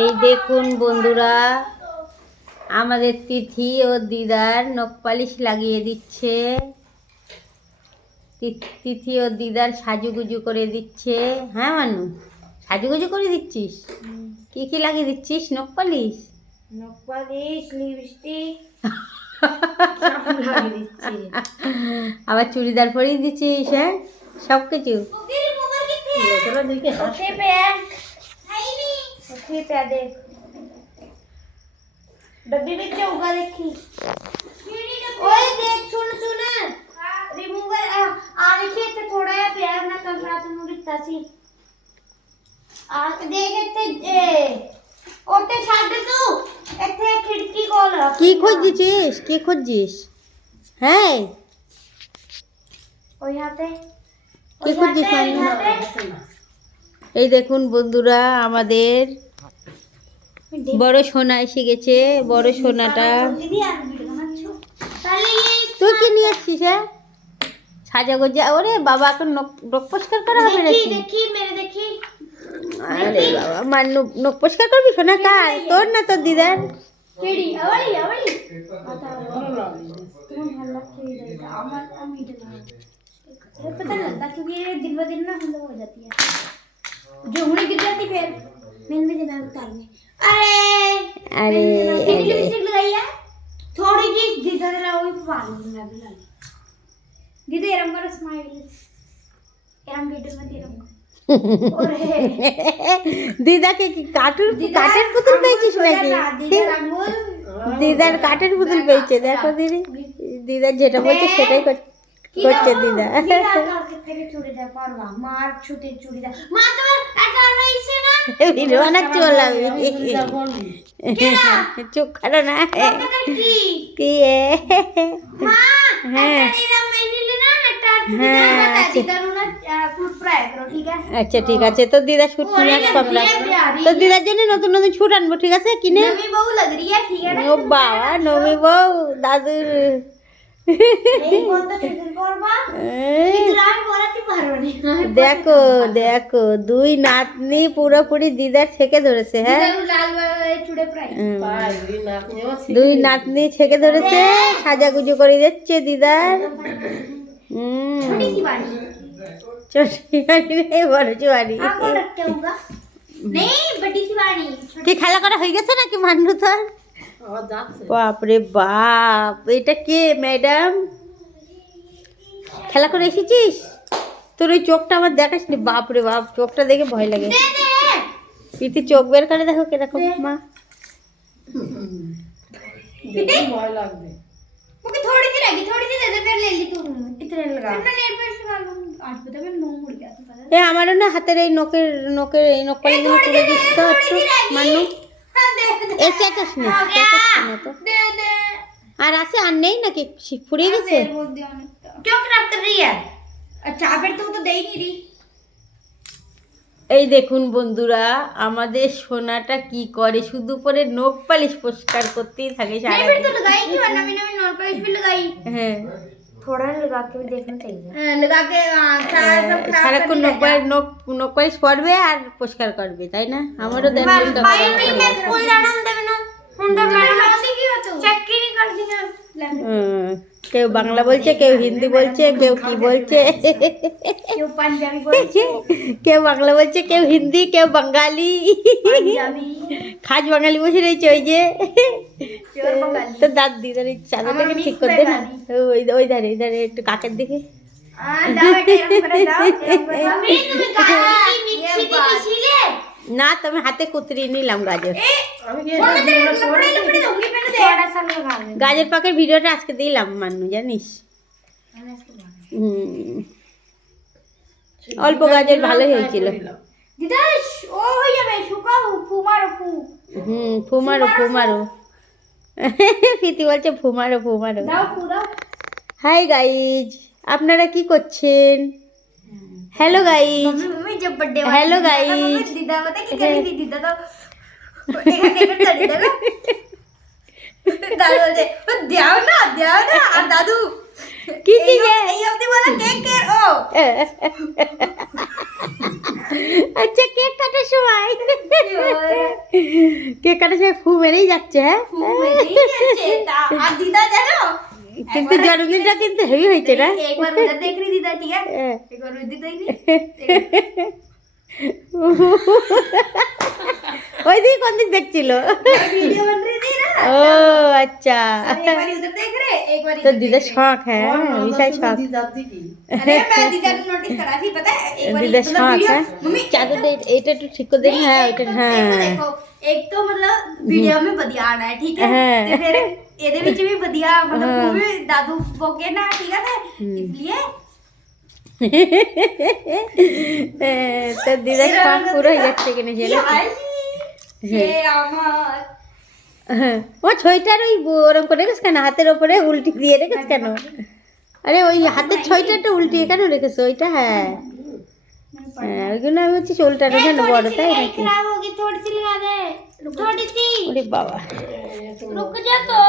এই দেখুন বন্ধুরা, আমাদের তিথি ও দিদার নখ পালিশ লাগিয়ে দিচ্ছে। তিথি ও দিদার সাজুগুজু করে দিচ্ছে। হ্যাঁ মানু, সাজুগুজু করে দিচ্ছিস? কি কি লাগিয়ে দিচ্ছিস? নখ পালিশ, লিপস্টিক আবার চুড়িদার পরিয়ে দিচ্ছিস? হ্যাঁ, সব কিছু। डब्बी में क्या होगा देखी ओए देख सुन सुन रिमूवर आ देखिए इतने थोड़ा है प्यार ना कल रात ਨੂੰ ਦਿੱਤਾ ਸੀ ਆ ਦੇਖ ਇੱਥੇ ਉੱਤੇ ਛੱਡ ਤੂੰ ਇੱਥੇ ਖਿੜਕੀ ਕੋਲ কি খুঁজছিস? কি খুঁজছিস? হ্যাঁ, ওই হাতে কি খুঁজছিস মানু? এই দেখুন বন্ধুরা, আমাদের বড় সোনা এসে গেছে। বড় সোনাটা তুই কি নিয়ে আসছিস? হ্যাঁ, সাজা গোজা। ওরে বাবা, এখন নখ পরিষ্কার করা হবে নাকি? দেখি মেরে দেখি। আরে বাবা, মান্নু নখ পরিষ্কার করবি? সোনা কার, তোর না তোর দিদার? কেডি আওয়ালি আওয়ালি তোমার ভালো লাগছে এটা আমার আমি এটা না ये पता नहीं लगता क्योंकि ये दिन ब दिन ना हम लोग हो जाती है जो हुई गिर जाती फिर मैंने जब उतार में अरे कितनी लिपस्टिक लगाई है थोड़ी सी जिधर जरा वही पानी में भी लगी दीदी एरम करो स्माइल एरम वीडियो में एरम দিদাকে কি কাঠের পুতুল পেয়েছিস নাকি? দিদার কাঠের পুতুল পেয়েছে। দেখো দিদি, দিদার যেটা বলছে সেটাই করছে দিদা। ভিডিও বানাচ্ছি বললাম, চোখ খাটো না কি? হ্যাঁ আচ্ছা ঠিক আছে, তোর দিদা ছুট নিয়ে আসবো। তোর দিদার জন্য নতুন নতুন ছুট আনবো, ঠিক আছে? কিনে। ও বাবা, নবী বউ দাদুর। দেখো দেখো, দুই নাতনি পুরোপুরি দিদার ছেকে ধরেছে। হ্যাঁ, দুই নাতনি ছেকে ধরেছে, সাজাগুজু করে দিচ্ছে দিদার। কি খেলা করা হয়ে গেছে নাকি মান্নু তোর? বাপরে বাপ, এটা কে ম্যাডাম? খেলা করে এসেছিস? তোর ওই চোখটা আমার দেখাস নি? বাপরে বাপ, চোখটা দেখে ভয় লাগে। প্রীতি চোখ বের করে দেখো কিরকম। মা भय লাগবে मुझे थोड़ी सी लगी, थोड़ी सी दे दे, फिर ले ली तू इतने लगा फिर मैं लेट में से लगा आज पता मैं नो मुड़ गया था पता এ আমারও না হাতের এই নখের এই নখ পালিশ গুলো তুলে দিস তো একটু মান্নু। এই চেকাস না, চেকাস না তো। दे दे আর আছে? আর নেই নাকি? ফুরিয়ে গেছে? क्यों खराब कर रही है? अच्छा फिर तू तो दे ही नहीं रही। এই দেখুন বন্ধুরা, আমাদের সোনাটা কি করে, শুধু পরে নখ পালিশ পরিষ্কার করতেই থাকে नहीं সারা फिर দিন। तो लगाई क्यों है? नवी नवी नॉल पॉलिश भी लगाई। হ্যাঁ, थोड़ा लगा के भी देखना चाहिए। लगा के সারাক্ষণ নখ পালিশ করবে আর পরিষ্কার করবে, তাই না? আমারও দেন भाई नहीं मैं स्कूल जाना होता है ना हुंडा मैडम ऐसे की होता चेक ही नहीं करती ना। কেউ বাংলা বলছে, কেউ হিন্দি বলছে, কেউ কি বলছে, কেউ পাঞ্জাবি বলছে, কেউ বাংলা বলছে, কেউ হিন্দি, কেউ বাঙালি। পাঞ্জাবি খাজ বাঙালি বসে রয়েছে ওই যে। পিওর বাঙালি। তো দাঁত দিদার এই চাদরটাকে ঠিক করে দে না। ওই ধারে একটু কাকের দিকে। দাও এটা এরকম করে দাও, এরকম করে দাও। আমি তুমি গাজর কি মিক্সি দিয়ে পিছিলে? না, তুমি হাতে কুতরিয়ে নিলাম গাজর। গাজর পাকের ভিডিওটা আজকে দিলাম মান্নু, জানিস? অল্প গাজর ভালো হয়েছিল। দিদা ও হয়ে যাবে, শুকাও ফুমারো ফুমারো। প্রীতি বলছে ফুমারো। দাও ফু দাও। হাই গাইজ, আপনারা কি করছেন? हेलो गाइस, मम्मी जब बर्थडे हेलो गाइस। दीदा पता क्या करी थी? दीदा तो एक चली दादा दादू बोलते द्याओ ना और दादू की चीज है ये अपनी बोला केक ओ अच्छा केक काटाর সময় কেক কাটার সময় ফু মেরেই যাচ্ছে, হ্যাঁ। আর দিদা জানো কিন্তু জন্মদিনটা কিন্তু হেভি হয়েছে না। একবার उधर देख रही दीदा, ठीक है, হ্যাঁ। एक बार उधर देख रही। ওই দিকে কোন দিক দেখছিল? वीडियो बन रही थी ना, ও আচ্ছা, एक बार उधर देख रहे, एक बार তো इधर দিদার देख रहे। শখ, হ্যাঁ বিশাল শখ। अरे मैं दीदा ने नोटिस करा थी, पता है, एक बार দিদার শখ, वीडियो, হ্যাঁ। मम्मी চাদরটা এইটা একটু ঠিক করে দেখি, হ্যাঁ ওইটা, হ্যাঁ देखो, एक तो मतलब वीडियो में बढ़िया आना है, ठीक है, हाँ। ते फिर ਇਹਦੇ ਵਿੱਚ ਵੀ ਵਧੀਆ ਮਤਲਬ ਉਹ ਵੀ ਦਾਦੂ ਬੋਗੇ ਨਾ, ठीक है, इसलिए তো দিদার শখ পুরো হয়ে যাচ্ছে কিনা ছেলে। সে আমার ও ছইটার ওই ওরম করে রেখেছ কেন, হাতের ওপরে উল্টি দিয়ে রেখেছ কেন? আরে ওই হাতের ছইটাটা উল্টিয়ে কেন রেখেছো ওইটা? হ্যাঁ হ্যাঁ, ওইগুলো আমি হচ্ছে চোলটা রেখে বড়, তাই নাকি? खराब होगी, थोड़ी सी लगा दे, थोड़ी सी, ওরে বাবা, रुक जा तो।